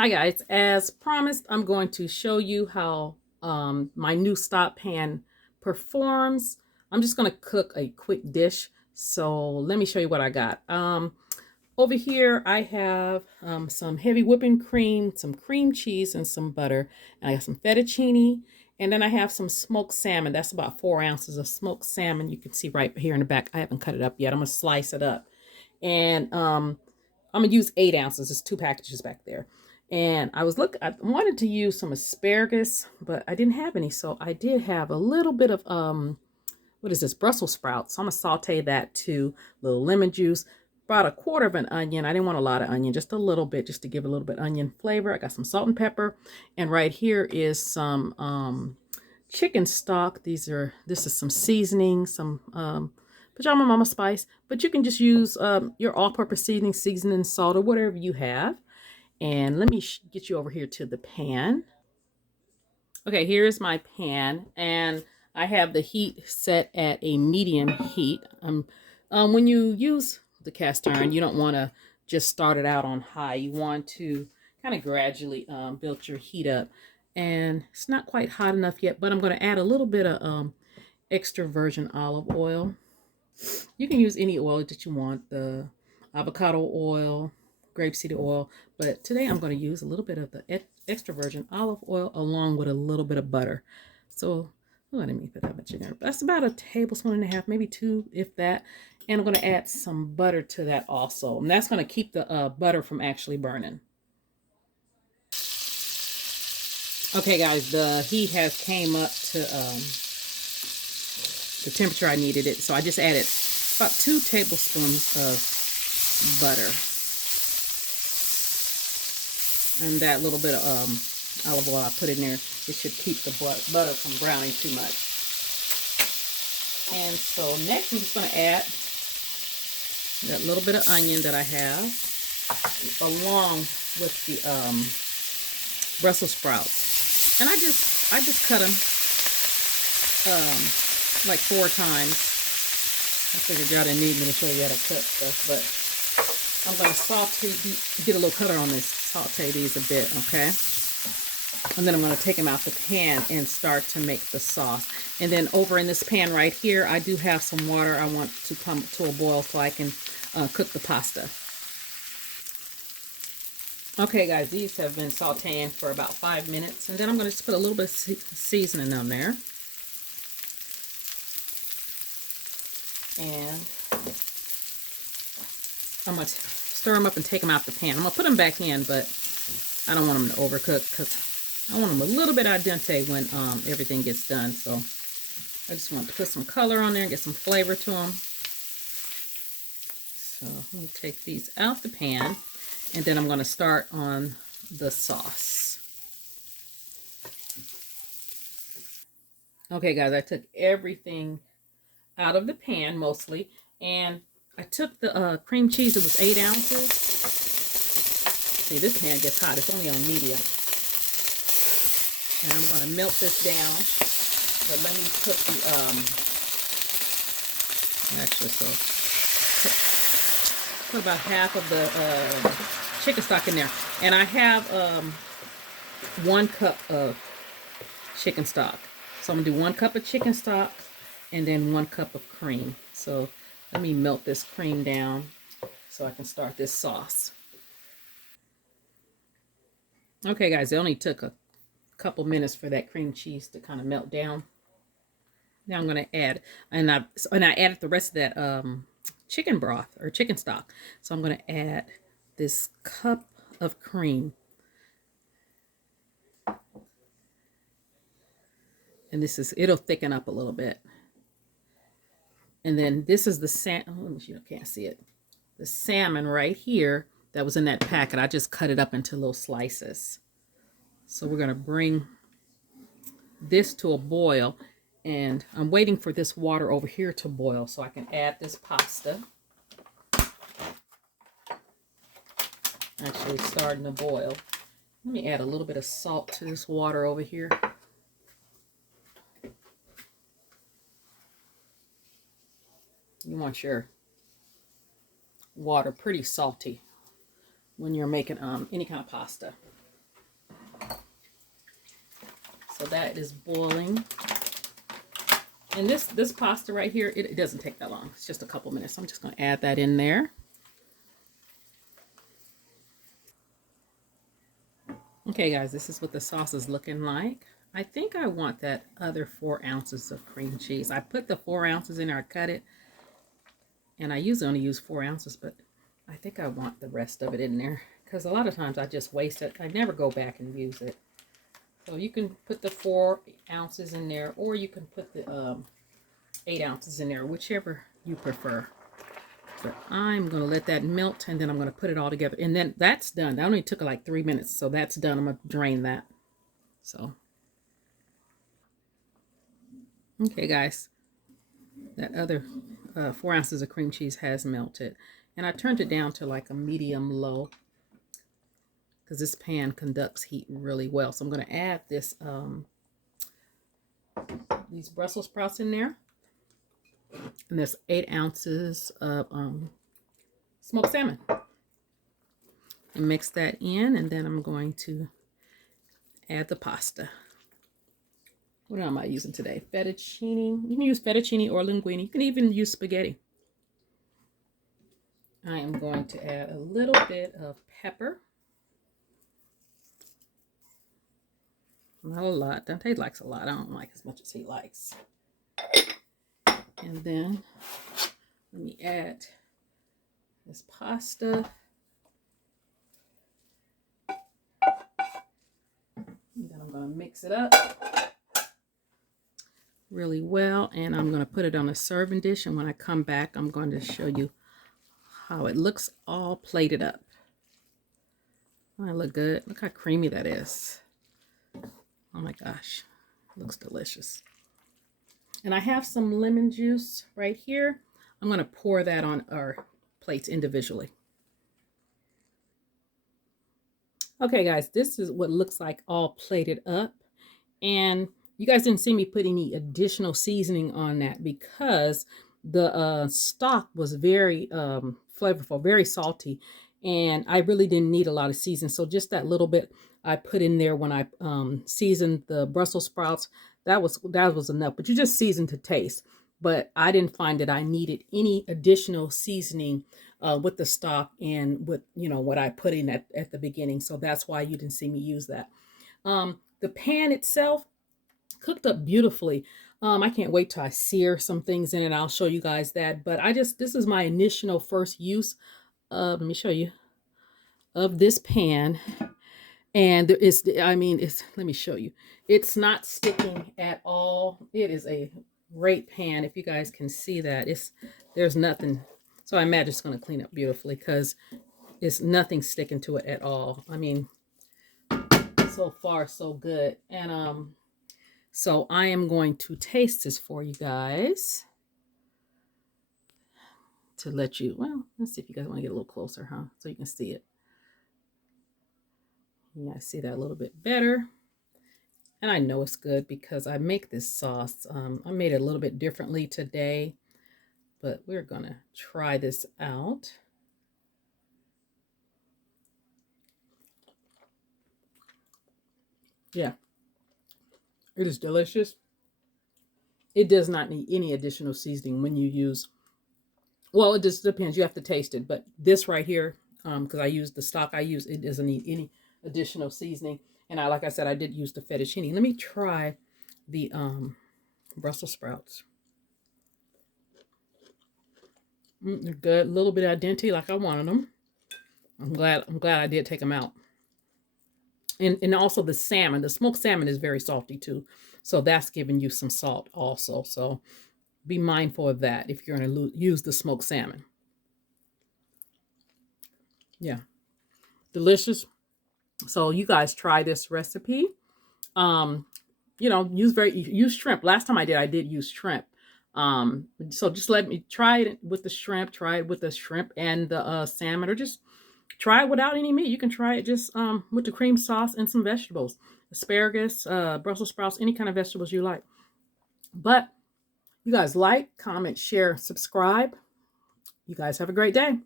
Hi guys, as promised, I'm going to show you how my new Staub pan performs. I'm just going to cook a quick dish. So let me show you what I got. Over here, I have some heavy whipping cream, some cream cheese, and some butter. And I got some fettuccine. And then I have some smoked salmon. That's about 4 ounces of smoked salmon. You can see right here in the back. I haven't cut it up yet. I'm going to slice it up. And I'm going to use 8 ounces. There's 2 packages back there. And I wanted to use some asparagus, but I didn't have any. So I did have a little bit of, what is this? Brussel sprouts. So I'm going to saute that too. A little lemon juice. About a quarter of an onion. I didn't want a lot of onion, just a little bit, just to give a little bit onion flavor. I got some salt and pepper. And right here is some chicken stock. This is some seasoning, some Pajama Mama spice. But you can just use your all-purpose seasoning, salt, or whatever you have. And let me get you over here to the pan. Okay, here's my pan, and I have the heat set at a medium heat. When you use the cast iron, you don't want to just start it out on high. You want to kind of gradually build your heat up. And it's not quite hot enough yet, but I'm going to add a little bit of extra virgin olive oil. You can use any oil that you want, the avocado oil, grapeseed oil, but today I'm going to use a little bit of the extra virgin olive oil along with a little bit of butter. So let me put that much in there. That's about a tablespoon and a half, maybe 2, if that. And I'm going to add some butter to that also. And that's going to keep the butter from actually burning. Okay, guys, the heat has came up to the temperature I needed it. So I just added about 2 tablespoons of butter. And that little bit of olive oil I put in there, it should keep the butter from browning too much. And so next I'm just going to add that little bit of onion that I have along with the Brussels sprouts. And I just cut them like 4 times. I figured y'all didn't need me to show you how to cut stuff, but I'm going to saute, get a little color on this, saute these a bit, okay? And then I'm going to take them out the pan and start to make the sauce. And then over in this pan right here, I do have some water I want to come to a boil so I can cook the pasta. Okay, guys, these have been sauteing for about 5 minutes. And then I'm going to just put a little bit of seasoning on there. And I'm going to stir them up and take them out the pan. I'm going to put them back in, but I don't want them to overcook because I want them a little bit al dente when everything gets done. So I just want to put some color on there and get some flavor to them. So let me take these out the pan, and then I'm going to start on the sauce. Okay, guys, I took everything out of the pan mostly, and I took the cream cheese. It was 8 ounces. See, this pan gets hot. It's only on medium. And I'm going to melt this down. But let me put the, actually, so put about half of the chicken stock in there. And I have 1 cup of chicken stock. So I'm going to do 1 cup of chicken stock and then 1 cup of cream. So let me melt this cream down so I can start this sauce. Okay, guys, it only took a couple minutes for that cream cheese to kind of melt down. Now I'm going to add, and I added the rest of that chicken broth or chicken stock. So I'm going to add this cup of cream. And it'll thicken up a little bit. And then this is the salmon. You can't see it. The salmon right here that was in that packet. I just cut it up into little slices. So we're going to bring this to a boil. And I'm waiting for this water over here to boil so I can add this pasta. Actually, it's starting to boil. Let me add a little bit of salt to this water over here. You want your water pretty salty when you're making any kind of pasta. So that is boiling. And this pasta right here, it doesn't take that long. It's just a couple minutes. So I'm just going to add that in there. Okay, guys, this is what the sauce is looking like. I think I want that other 4 ounces of cream cheese. I put the 4 ounces in there. I cut it. And I usually only use 4 ounces, but I think I want the rest of it in there. Because a lot of times I just waste it. I never go back and use it. So you can put the 4 ounces in there, or you can put the 8 ounces in there, whichever you prefer. But I'm going to let that melt, and then I'm going to put it all together. And then that's done. That only took like 3 minutes, so that's done. I'm going to drain that. So, okay, guys. That other 4 ounces of cream cheese has melted. And I turned it down to like a medium low, because this pan conducts heat really well. So I'm going to add this these Brussels sprouts in there. And there's 8 ounces of smoked salmon. And mix that in, and then I'm going to add the pasta. What am I using today? Fettuccine. You can use fettuccine or linguine. You can even use spaghetti. I am going to add a little bit of pepper. Not a lot. Dante likes a lot. I don't like as much as he likes. And then let me add this pasta. And then I'm going to mix it up really well. And I'm going to put it on a serving dish. And when I come back, I'm going to show you how it looks all plated up. Oh, it looks good. Look how creamy that is. Oh my gosh, it looks delicious. And I have some lemon juice right here. I'm going to pour that on our plates individually. Okay, guys, this is what it looks like all plated up. And you guys didn't see me put any additional seasoning on that because the stock was very flavorful, very salty. And I really didn't need a lot of seasoning. So just that little bit I put in there when I seasoned the Brussels sprouts, that was enough. But you just season to taste. But I didn't find that I needed any additional seasoning with the stock and with, you know, what I put in at the beginning. So that's why you didn't see me use that. The pan itself cooked up beautifully. I can't wait till I sear some things in it. I'll show you guys that. But this is my initial first use. Let me show you of this pan. And there is, I mean, let me show you. It's not sticking at all. It is a great pan. If you guys can see that, there's nothing. So I imagine it's going to clean up beautifully because it's nothing sticking to it at all. I mean, so far so good. And so I am going to taste this for you guys to let you, well, let's see if you guys want to get a little closer, huh? So you can see it. Yeah, I see that a little bit better. And I know it's good because I make this sauce. I made it a little bit differently today, but we're going to try this out. Yeah, it is delicious. It does not need any additional seasoning when you use, well, it just depends. You have to taste it. But this right here, because I use the stock I use, it doesn't need any additional seasoning. And like I said, I did use the fettuccine. Let me try the Brussels sprouts. They're good. A little bit al dente like I wanted them. I'm glad I did take them out. And also the salmon. The smoked salmon is very salty too. So that's giving you some salt also. So be mindful of that if you're going to use the smoked salmon. Yeah. Delicious. So you guys try this recipe. You know, use shrimp. Last time I did use shrimp. So just let me try it with the shrimp, and the salmon, or just try it without any meat. You can try it just with the cream sauce and some vegetables, asparagus, Brussels sprouts, any kind of vegetables you like. But you guys like, comment, share, subscribe. You guys have a great day.